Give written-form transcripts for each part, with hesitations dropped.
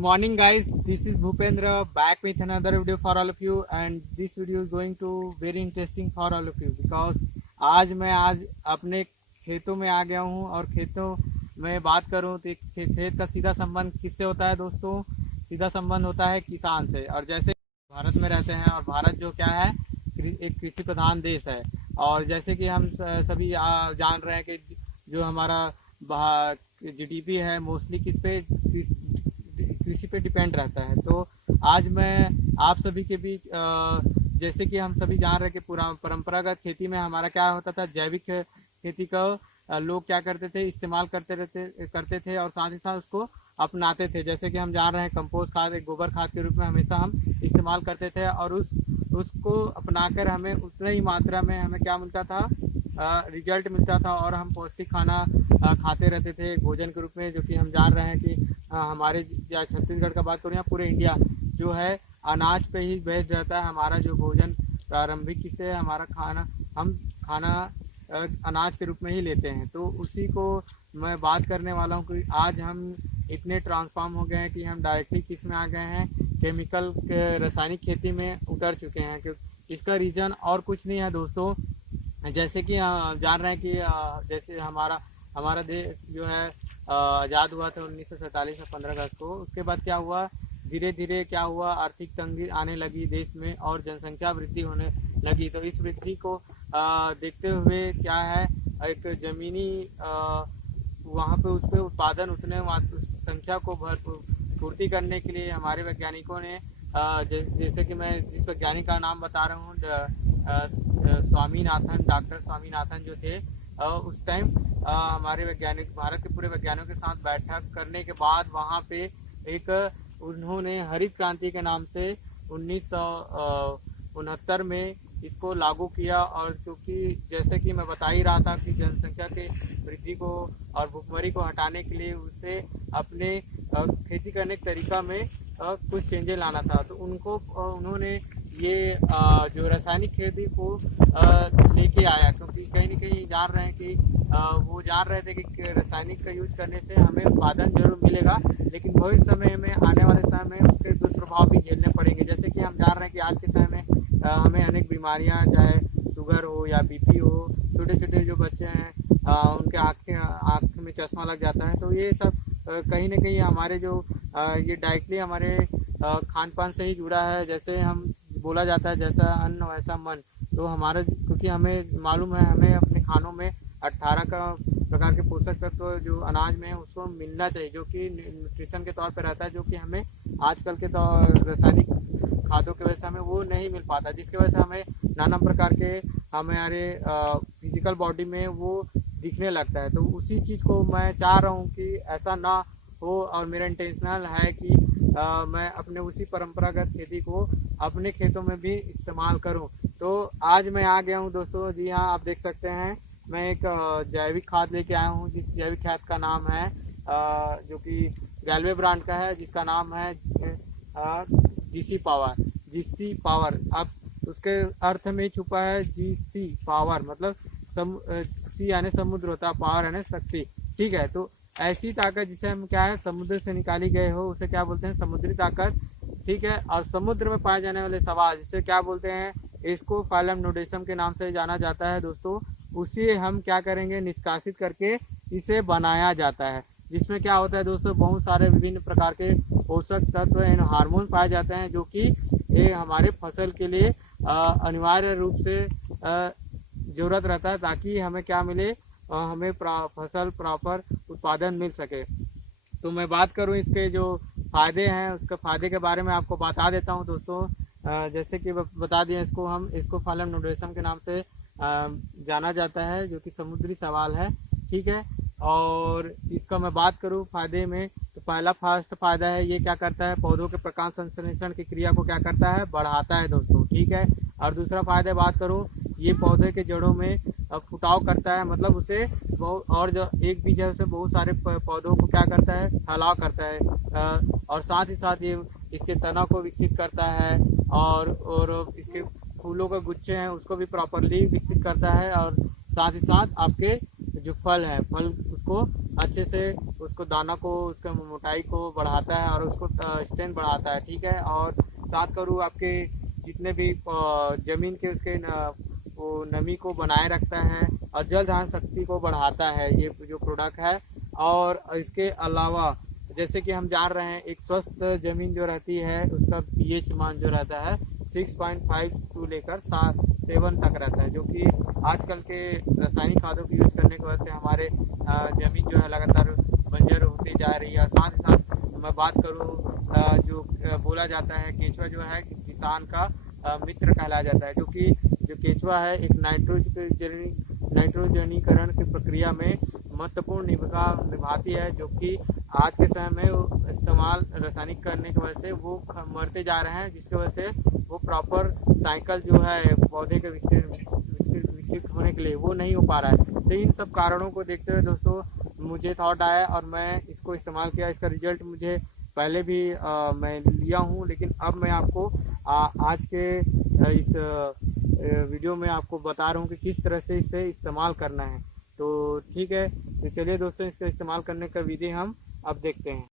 Morning guys, this is Bhupendra back with another video for all of you, and this video is going to very interesting for all of you because आज अपने खेतों में आ गया हूँ और खेतों में बात करूँ तो खेत का सीधा संबंध किससे होता है दोस्तों। सीधा संबंध होता है किसान से। और जैसे भारत में रहते हैं और भारत जो क्या है एक कृषि प्रधान देश है। और जैसे कि हम सभी जान रहे हैं कि जो हमारा जीडीपी है मोस्टली किस पे कृषि पे डिपेंड रहता है। तो आज मैं आप सभी के बीच जैसे कि हम सभी जान रहे हैं कि पूरा परंपरागत खेती में हमारा क्या होता था, जैविक खेती का लोग क्या करते थे, इस्तेमाल करते थे और साथ ही साथ उसको अपनाते थे। जैसे कि हम जान रहे हैं कंपोस्ट खाद एक गोबर खाद के रूप में हमेशा हम इस्तेमाल करते थे और उसको अपनाकर हमें उतनी ही मात्रा में हमें क्या मिलता था, रिजल्ट मिलता था और हम पौष्टिक खाना खाते रहते थे भोजन के रूप में। जो कि हम जान रहे हैं कि हमारे या छत्तीसगढ़ का बात करूँ या पूरे इंडिया जो है अनाज पे ही बेस्ड रहता है। हमारा जो भोजन प्रारंभिक से हमारा खाना हम खाना अनाज के रूप में ही लेते हैं। तो उसी को मैं बात करने वाला हूँ कि आज हम इतने ट्रांसफॉर्म हो गए हैं कि हम डायरेक्टली किस में आ गए हैं, केमिकल के रासायनिक खेती में उतर चुके हैं। क्योंकि इसका रीज़न और कुछ नहीं है दोस्तों। जैसे कि जान रहे हैं कि जैसे हमारा हमारा देश जो है आज़ाद हुआ था 1947 में 15 अगस्त को। उसके बाद क्या हुआ, धीरे धीरे क्या हुआ, आर्थिक तंगी आने लगी देश में और जनसंख्या वृद्धि होने लगी। तो इस वृद्धि को देखते हुए क्या है, एक ज़मीनी वहाँ पे उस पर उत्पादन उतने संख्या को पूर्ति करने के लिए हमारे वैज्ञानिकों ने जैसे कि मैं जिस वैज्ञानिक का नाम बता रहा हूँ स्वामीनाथन, डॉक्टर स्वामीनाथन जो थे, उस टाइम हमारे वैज्ञानिक भारत के पूरे वैज्ञानिकों के साथ बैठक करने के बाद वहाँ पे एक उन्होंने हरित क्रांति के नाम से 1969 में इसको लागू किया। और क्योंकि जैसे कि मैं बता ही रहा था कि जनसंख्या के वृद्धि को और भुखमरी को हटाने के लिए उसे अपने खेती करने के तरीका में कुछ चेंजेस लाना था। तो उन्होंने ये जो रासायनिक खेती को लेके आया। क्योंकि कहीं ना कहीं जान रहे हैं कि वो जान रहे थे कि रासायनिक का यूज करने से हमें उत्पादन जरूर मिलेगा, लेकिन भविष्य समय में आने वाले समय में उसके दुष्प्रभाव भी झेलने पड़ेंगे। जैसे कि हम जान रहे हैं कि आज के समय में हमें अनेक बीमारियां, चाहे शुगर हो या बीपी हो, छोटे छोटे जो बच्चे हैं उनके आँख में चश्मा लग जाता है। तो ये सब कहीं ना कहीं हमारे जो ये डायरेक्टली हमारे खान पान से ही जुड़ा है। जैसे हम बोला जाता है जैसा अन्न वैसा मन। तो हमारा क्योंकि हमें मालूम है हमें अपने खानों में 18 का प्रकार के पोषक तत्व जो अनाज में है उसको मिलना चाहिए, जो कि न्यूट्रिशन के तौर पर रहता है, जो कि हमें आजकल के रासायनिक खादों की वजह से हमें वो नहीं मिल पाता, जिसकी वजह से हमें नाना प्रकार के हमारे फिजिकल बॉडी में वो दिखने लगता है। तो उसी चीज़ को मैं चाह रहा हूँ कि ऐसा ना हो और मेरा इंटेंशनल है कि मैं अपने उसी परंपरागत खेती को अपने खेतों में भी इस्तेमाल करूं। तो आज मैं आ गया हूं दोस्तों, जी हाँ आप देख सकते हैं मैं एक जैविक खाद लेके आया हूं, जिस जैविक खाद का नाम है जो कि गैल्वे ब्रांड का है, जिसका नाम है जीसी पावर। अब उसके अर्थ में छुपा है जीसी पावर, मतलब सी यानी समुद्र होता है, पावर यानी शक्ति। ठीक है, तो ऐसी ताकत जिसे हम क्या है समुद्र से निकाली गए हो उसे क्या बोलते हैं, समुद्री ताकत। ठीक है, और समुद्र में पाए जाने वाले सवाल जिसे क्या बोलते हैं, इसको फाइलम नोडेसम के नाम से जाना जाता है दोस्तों। उसे हम क्या करेंगे, निष्कासित करके इसे बनाया जाता है, जिसमें क्या होता है दोस्तों, बहुत सारे विभिन्न प्रकार के पोषक तत्व एंड हार्मोन पाए जाते हैं, जो कि ये हमारे फसल के लिए अनिवार्य रूप से जरूरत रहता है, ताकि हमें क्या मिले, हमें फसल प्रॉपर उत्पादन मिल सके। तो मैं बात करूं इसके जो फ़ायदे हैं, उसके फ़ायदे के बारे में आपको बता देता हूं दोस्तों। जैसे कि बता दिए, इसको फाइलम नोडेसम के नाम से जाना जाता है, जो कि समुद्री सवाल है। ठीक है, और इसका मैं बात करूं फ़ायदे में, तो पहला फर्स्ट फ़ायदा है, ये क्या करता है, पौधों के प्रकाश संश्लेषण की क्रिया को क्या करता है, बढ़ाता है दोस्तों। ठीक है, और दूसरा फ़ायदा बात करूँ, ये पौधे के जड़ों में फुटाव करता है, मतलब उसे और जो एक बीज है उसे बहुत सारे पौधों को क्या करता है, फैलाव करता है। और साथ ही साथ ये इसके तना को विकसित करता है और इसके फूलों के गुच्छे हैं उसको भी प्रॉपरली विकसित करता है। और साथ ही साथ आपके जो फल है, फल उसको अच्छे से उसको दाना को, उसका मोटाई को बढ़ाता है और उसको स्ट्रेंथ बढ़ाता है। ठीक है, और साथ करूँ आपके जितने भी ज़मीन के उसके वो नमी को बनाए रखता है और जल धारण शक्ति को बढ़ाता है ये जो प्रोडक्ट है। और इसके अलावा जैसे कि हम जान रहे हैं एक स्वस्थ ज़मीन जो रहती है उसका पीएच मान जो रहता है 6.5 टू लेकर 7 तक रहता है, जो कि आजकल के रासायनिक खादों की यूज करने की वजह से हमारे ज़मीन जो है लगातार बंजर होती जा रही है। और साथ ही साथ मैं बात करूँ जो बोला जाता है केचुआ जो है किसान का मित्र कहलाया जाता है, जो कि जो केचुआ है एक नाइट्रोजनीकरण की प्रक्रिया में महत्वपूर्ण भूमिका निभाती है, जो कि आज के समय में इस्तेमाल रासायनिक करने की वजह से वो मरते जा रहे हैं, जिसकी वजह से वो प्रॉपर साइकिल जो है पौधे के विकसित होने के लिए वो नहीं हो पा रहा है। तो इन सब कारणों को देखते हुए दोस्तों मुझे थॉट आया और मैं इसको इस्तेमाल किया। इसका रिजल्ट मुझे पहले भी मैं लिया हूँ, लेकिन अब मैं आपको आज के इस वीडियो में आपको बता रहा हूँ कि किस तरह से इसे इस्तेमाल करना है। तो ठीक है, तो चलिए दोस्तों इसका इस्तेमाल करने का विधि हम अब देखते हैं।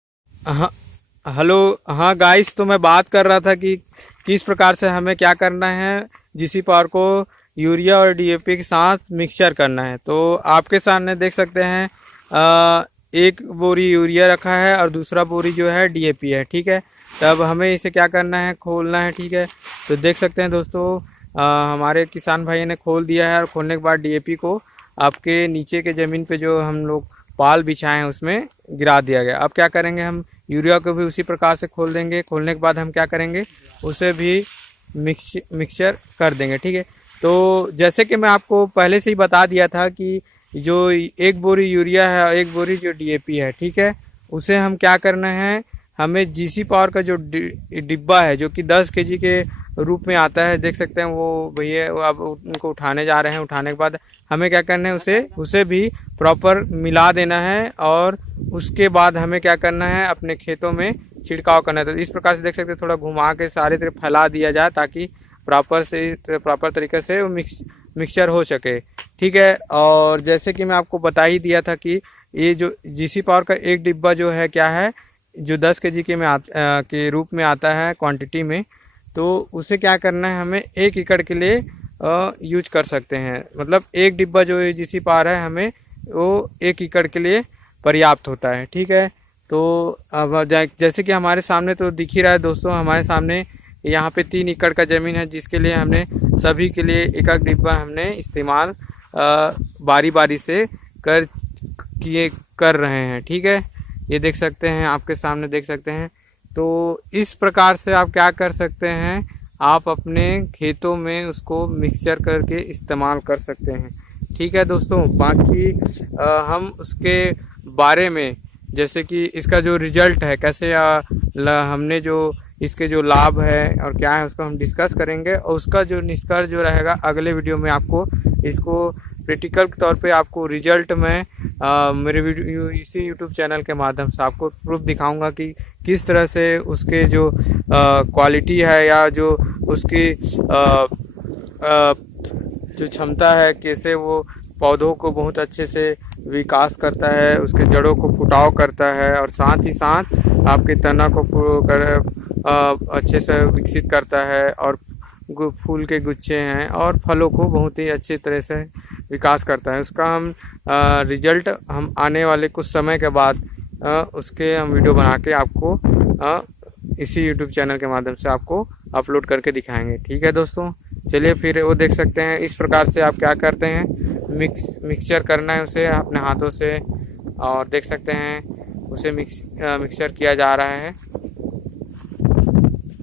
हाँ, हेलो, हाँ गाइस, तो मैं बात कर रहा था कि किस प्रकार से हमें क्या करना है, जीसी पावर को यूरिया और डीएपी के साथ मिक्सचर करना है। तो आपके सामने देख सकते हैं एक बोरी यूरिया रखा है और दूसरा बोरी जो है डीएपी है। ठीक है, तब हमें इसे क्या करना है, खोलना है। ठीक है, तो देख सकते हैं दोस्तों हमारे किसान भाई ने खोल दिया है और खोलने के बाद डीएपी को आपके नीचे के ज़मीन पे जो हम लोग पाल बिछाए हैं उसमें गिरा दिया गया। अब क्या करेंगे, हम यूरिया को भी उसी प्रकार से खोल देंगे। खोलने के बाद हम क्या करेंगे, उसे भी मिक्सचर कर देंगे। ठीक है, तो जैसे कि मैं आपको पहले से ही बता दिया था कि जो एक बोरी यूरिया है और एक बोरी जो डीएपी है, ठीक है, उसे हम क्या करना है, हमें जीसी पावर का जो डिब्बा है जो कि 10 केजी के रूप में आता है, देख सकते हैं वो भैया अब उनको उठाने जा रहे हैं। उठाने के बाद हमें क्या करना है, उसे भी प्रॉपर मिला देना है और उसके बाद हमें क्या करना है, अपने खेतों में छिड़काव करना है। तो इस प्रकार से देख सकते हैं थोड़ा घुमा के सारे तरफ फैला दिया जाए ताकि प्रॉपर तरीके से वो मिक्सचर हो सके। ठीक है, और जैसे कि मैं आपको बता ही दिया था कि ये जो जीसी पावर का एक डिब्बा जो है क्या है, जो 10 केजी के रूप में आता है क्वांटिटी में, तो उसे क्या करना है, हमें 1 एकड़ के लिए यूज कर सकते हैं। मतलब एक डिब्बा जो जीसी पावर है हमें वो 1 एकड़ के लिए पर्याप्त होता है। ठीक है, तो अब जैसे कि हमारे सामने तो दिख ही रहा है दोस्तों, हमारे सामने यहाँ पे 3 एकड़ का ज़मीन है, जिसके लिए हमने सभी के लिए एक डिब्बा हमने इस्तेमाल बारी बारी से कर रहे हैं। ठीक है, ये देख सकते हैं, आपके सामने देख सकते हैं। तो इस प्रकार से आप क्या कर सकते हैं, आप अपने खेतों में उसको मिक्सचर करके इस्तेमाल कर सकते हैं। ठीक है दोस्तों, बाकी हम उसके बारे में जैसे कि इसका जो रिजल्ट है कैसे हमने जो इसके जो लाभ है और क्या है उसको हम डिस्कस करेंगे, और उसका जो निष्कर्ष जो रहेगा अगले वीडियो में आपको इसको प्रैक्टिकल के तौर पे आपको रिजल्ट में मेरे वीडियो इसी यूट्यूब चैनल के माध्यम से आपको प्रूफ दिखाऊंगा कि किस तरह से उसके जो क्वालिटी है या जो उसकी जो क्षमता है, कैसे वो पौधों को बहुत अच्छे से विकास करता है, उसके जड़ों को फुटाव करता है और साथ ही साथ आपके तना को अच्छे से विकसित करता है और फूल के गुच्छे हैं और फलों को बहुत ही अच्छी तरह से विकास करता है। उसका हम रिजल्ट हम आने वाले कुछ समय के बाद उसके हम वीडियो बना के आपको इसी यूट्यूब चैनल के माध्यम से आपको अपलोड करके दिखाएंगे। ठीक है दोस्तों, चलिए फिर वो देख सकते हैं इस प्रकार से आप क्या करते हैं, मिक्सचर करना है उसे अपने हाथों से, और देख सकते हैं उसे मिक्सचर किया जा रहा है।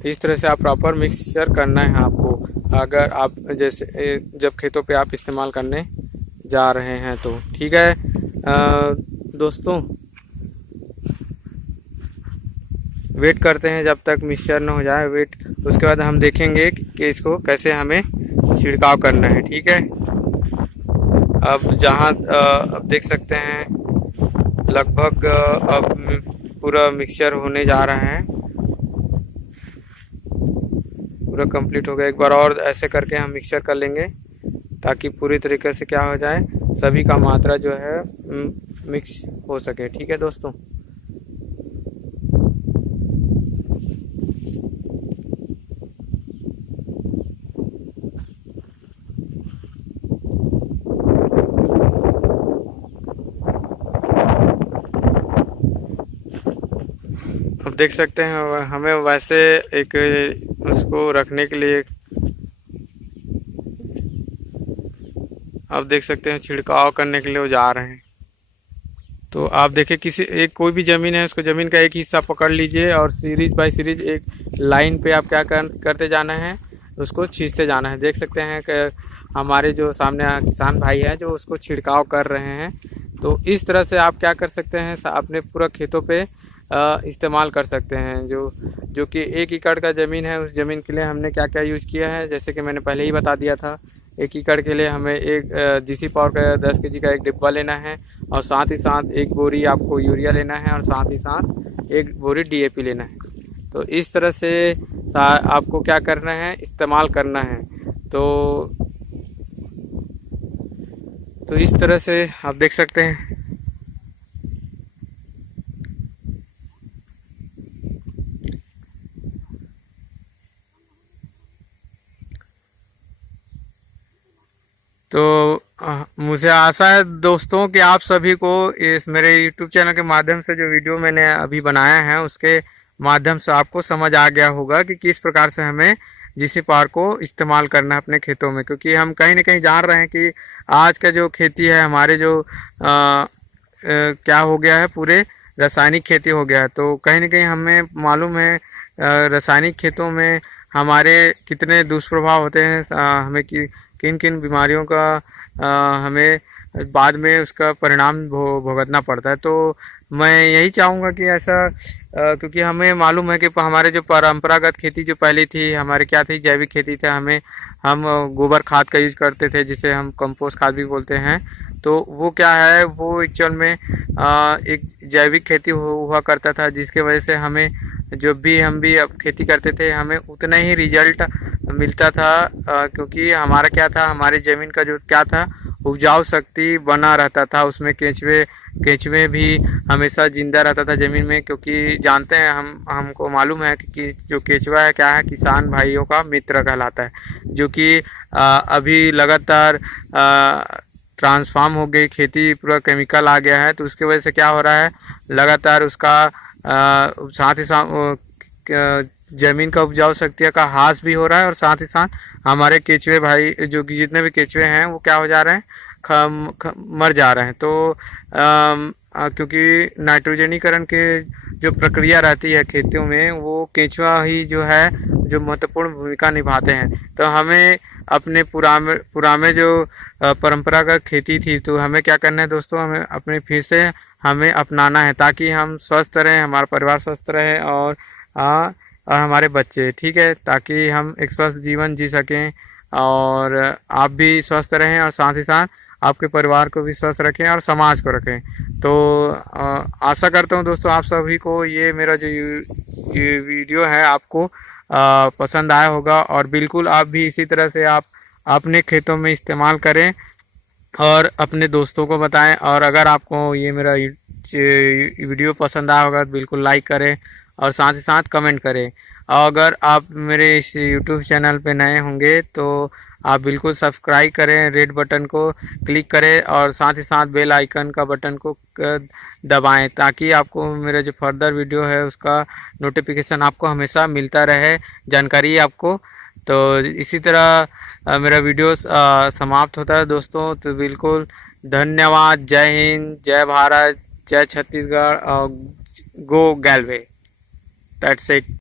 तो इस तरह से आप प्रॉपर मिक्सचर करना है आपको, अगर आप जैसे जब खेतों पे आप इस्तेमाल करने जा रहे हैं तो। ठीक है दोस्तों, वेट करते हैं जब तक मिक्सचर न हो जाए वेट, उसके बाद हम देखेंगे कि इसको कैसे हमें छिड़काव करना है। ठीक है, अब अब देख सकते हैं लगभग अब पूरा मिक्सचर होने जा रहा है, पूरा कंप्लीट हो गया। एक बार और ऐसे करके हम मिक्सचर कर लेंगे ताकि पूरी तरीके से क्या हो जाए, सभी का मात्रा जो है मिक्स हो सके। ठीक है दोस्तों। अब देख सकते हैं हमें वैसे एक उसको रखने के लिए, अब देख सकते हैं छिड़काव करने के लिए वो जा रहे हैं। तो आप देखिए किसी एक कोई भी ज़मीन है उसको ज़मीन का एक हिस्सा पकड़ लीजिए और सीरीज बाय सीरीज एक लाइन पे आप क्या करते जाना है, उसको छींचते जाना है। देख सकते हैं कि हमारे जो सामने किसान भाई हैं जो उसको छिड़काव कर रहे हैं। तो इस तरह से आप क्या कर सकते हैं, अपने पूरा खेतों पे इस्तेमाल कर सकते हैं। जो कि 1 एकड़ का ज़मीन है, उस ज़मीन के लिए हमने क्या क्या यूज किया है, जैसे कि मैंने पहले ही बता दिया था। 1 एकड़ के लिए हमें एक जीसी पावर का 10 केजी का एक डिब्बा लेना है और साथ ही साथ 1 बोरी आपको यूरिया लेना है और साथ ही साथ 1 बोरी डीएपी लेना है। तो इस तरह से आपको क्या करना है, इस्तेमाल करना है। तो इस तरह से आप देख सकते हैं। तो मुझे आशा है दोस्तों कि आप सभी को इस मेरे YouTube चैनल के माध्यम से जो वीडियो मैंने अभी बनाया है उसके माध्यम से आपको समझ आ गया होगा कि किस प्रकार से हमें जीसी पावर को इस्तेमाल करना है अपने खेतों में। क्योंकि हम कहीं ना कहीं जान रहे हैं कि आज का जो खेती है हमारे जो क्या हो गया है, पूरे रासायनिक खेती हो गया है। तो कहीं ना कहीं हमें मालूम है रासायनिक खेतों में हमारे कितने दुष्प्रभाव होते हैं, हमें किन किन बीमारियों का हमें बाद में उसका परिणाम भुगतना पड़ता है। तो मैं यही चाहूँगा कि ऐसा क्योंकि हमें मालूम है कि हमारे जो परंपरागत खेती जो पहले थी हमारे क्या थी, जैविक खेती थी। हम गोबर खाद का यूज करते थे जिसे हम कंपोस्ट खाद भी बोलते हैं। तो वो क्या है, वो एक्चुअल में एक जैविक खेती हुआ करता था, जिसके वजह से हमें हम भी अब खेती करते थे हमें उतना ही रिजल्ट मिलता था। क्योंकि हमारा क्या था, हमारी ज़मीन का जो क्या था, उपजाऊ शक्ति बना रहता था। उसमें केंचुए भी हमेशा जिंदा रहता था ज़मीन में। क्योंकि जानते हैं हमको मालूम है कि जो केंचुआ है क्या है, किसान भाइयों का मित्र कहलाता है। जो कि अभी लगातार ट्रांसफॉर्म हो गई खेती, पूरा केमिकल आ गया है। तो उसकी वजह से क्या हो रहा है, लगातार उसका साथ ही साथ ज़मीन का उपजाऊ शक्ति का ह्रास भी हो रहा है। और साथ ही साथ हमारे केंचुए भाई जो कि जितने भी केंचुए हैं वो क्या हो जा रहे हैं, मर जा रहे हैं। तो क्योंकि नाइट्रोजनीकरण के जो प्रक्रिया रहती है खेतों में, वो केंचुआ ही जो है जो महत्वपूर्ण भूमिका निभाते हैं। तो हमें अपने पुराने जो परंपरागत खेती थी, तो हमें क्या करना है दोस्तों, हमें अपने फिर से हमें अपनाना है ताकि हम स्वस्थ रहें, हमारा परिवार स्वस्थ रहे और हमारे बच्चे, ठीक है, ताकि हम एक स्वस्थ जीवन जी सकें और आप भी स्वस्थ रहें और साथ ही साथ आपके परिवार को भी स्वस्थ रखें और समाज को रखें। तो आशा करता हूँ दोस्तों आप सभी को ये मेरा जो ये वीडियो है आपको पसंद आया होगा। और बिल्कुल आप भी इसी तरह से आप अपने खेतों में इस्तेमाल करें और अपने दोस्तों को बताएं। और अगर आपको ये मेरा वीडियो पसंद आया होगा तो बिल्कुल लाइक करें और साथ ही साथ कमेंट करें। और अगर आप मेरे इस YouTube चैनल पे नए होंगे तो आप बिल्कुल सब्सक्राइब करें, रेड बटन को क्लिक करें और साथ ही साथ बेल आइकन का बटन को दबाएं ताकि आपको मेरा जो फर्दर वीडियो है उसका नोटिफिकेशन आपको हमेशा मिलता रहे, जानकारी आपको। तो इसी तरह मेरा वीडियो समाप्त होता है दोस्तों। तो बिल्कुल धन्यवाद। जय हिंद, जय भारत, जय छत्तीसगढ़ और गो गैलवे। That's it.